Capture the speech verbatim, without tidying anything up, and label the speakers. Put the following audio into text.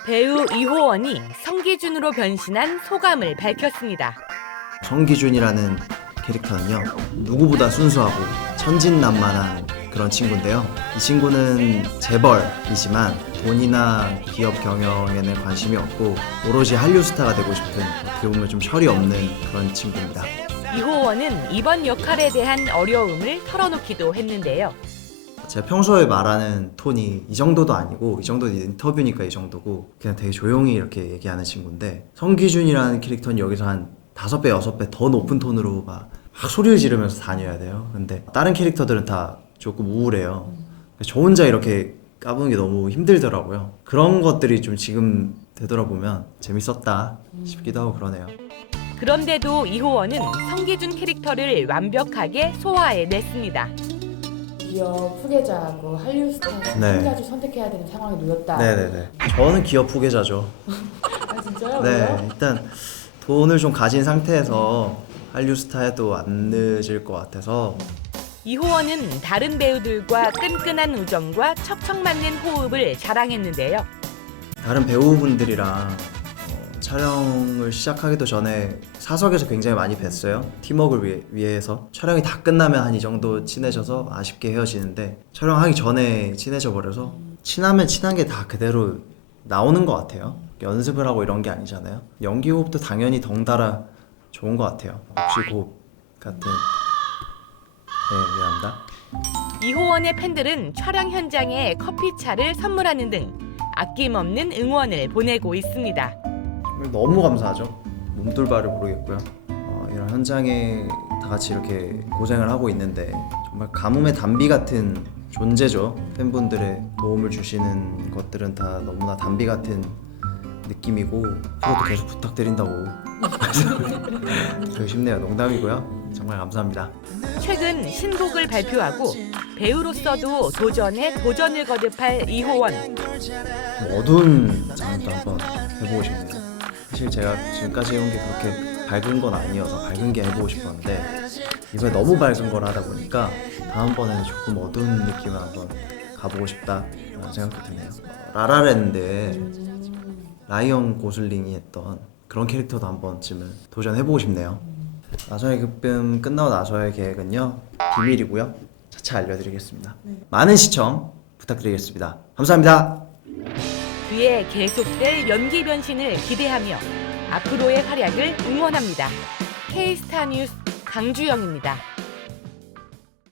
Speaker 1: 배우 이호원이 성기준으로 변신한 소감을 밝혔습니다.
Speaker 2: 성기준이라는 캐릭터는요, 누구보다 순수하고 천진난만한 그런 친구인데요. 이 친구는 재벌이지만 돈이나 기업 경영에는 관심이 없고 오로지 한류 스타가 되고 싶은, 어떻게 보면 좀 철이 없는 그런 친구입니다.
Speaker 1: 이호원은 이번 역할에 대한 어려움을 털어놓기도 했는데요.
Speaker 2: 제가 평소에 말하는 톤이 이 정도도 아니고, 이 정도는 인터뷰니까 이 정도고, 그냥 되게 조용히 이렇게 얘기하는 친구인데, 성기준이라는 캐릭터는 여기서 한 다섯 배, 여섯 배 더 높은 톤으로 막, 막 소리를 지르면서 다녀야 돼요. 근데 다른 캐릭터들은 다 조금 우울해요. 저 혼자 이렇게 까부는 게 너무 힘들더라고요. 그런 것들이 좀 지금 되돌아보면 재밌었다 싶기도 하고 그러네요.
Speaker 1: 그런데도 이호원은 성기준 캐릭터를 완벽하게 소화해냈습니다.
Speaker 3: 기업 후계자하고 한류 스타를
Speaker 2: 네.
Speaker 3: 한 가지 선택해야 되는 상황에 놓였다.
Speaker 2: 네네네. 저는 기업 후계자죠.
Speaker 3: 아 진짜요?
Speaker 2: 네,
Speaker 3: 왜요?
Speaker 2: 일단 돈을 좀 가진 상태에서 한류 스타에도 안 늦을 것 같아서.
Speaker 1: 이호원은 다른 배우들과 끈끈한 우정과 척척 맞는 호흡을 자랑했는데요.
Speaker 2: 다른 배우분들이랑 어, 촬영을 시작하기도 전에 사석에서 굉장히 많이 뵀어요. 팀워크를 위해, 위해서 촬영이 다 끝나면 한 이 정도 친해져서 아쉽게 헤어지는데, 촬영하기 전에 친해져 버려서 친하면 친한 게 다 그대로 나오는 것 같아요. 연습을 하고 이런 게 아니잖아요. 연기 호흡도 당연히 덩달아 좋은 것 같아요. 혹시 호흡 같은. 네, 미안합니다.
Speaker 1: 이호원의 팬들은 촬영 현장에 커피차를 선물하는 등 아낌없는 응원을 보내고 있습니다.
Speaker 2: 너무 감사하죠. 몸둘바를 모르겠고요. 어, 이런 현장에 다 같이 이렇게 고생을 하고 있는데 정말 가뭄의 단비 같은 존재죠. 팬분들의 도움을 주시는 것들은 다 너무나 단비 같은 느낌이고, 앞으로도 계속 부탁드린다고. 되게 쉽네요. 농담이고요. 정말 감사합니다.
Speaker 1: 최근 신곡을 발표하고 배우로서도 도전에 도전을 거듭할 이호원.
Speaker 2: 어두운 장면도 한번 해보고 싶네요. 사실 제가 지금까지 해온 게 그렇게 밝은 건 아니어서 밝은 게 해보고 싶었는데, 이번에 너무 밝은 걸 하다 보니까 다음번에는 조금 어두운 느낌을 한번 가보고 싶다라는 생각도 드네요. 라라랜드에 라이언 고슬링이 했던 그런 캐릭터도 한 번쯤은 도전해보고 싶네요. 나서의 급금 끝나고 나서의 계획은요, 비밀이고요. 차차 알려드리겠습니다. 많은 시청 부탁드리겠습니다. 감사합니다.
Speaker 1: 뒤에 계속될 연기 변신을 기대하며 앞으로의 활약을 응원합니다. K스타 뉴스 강주영입니다.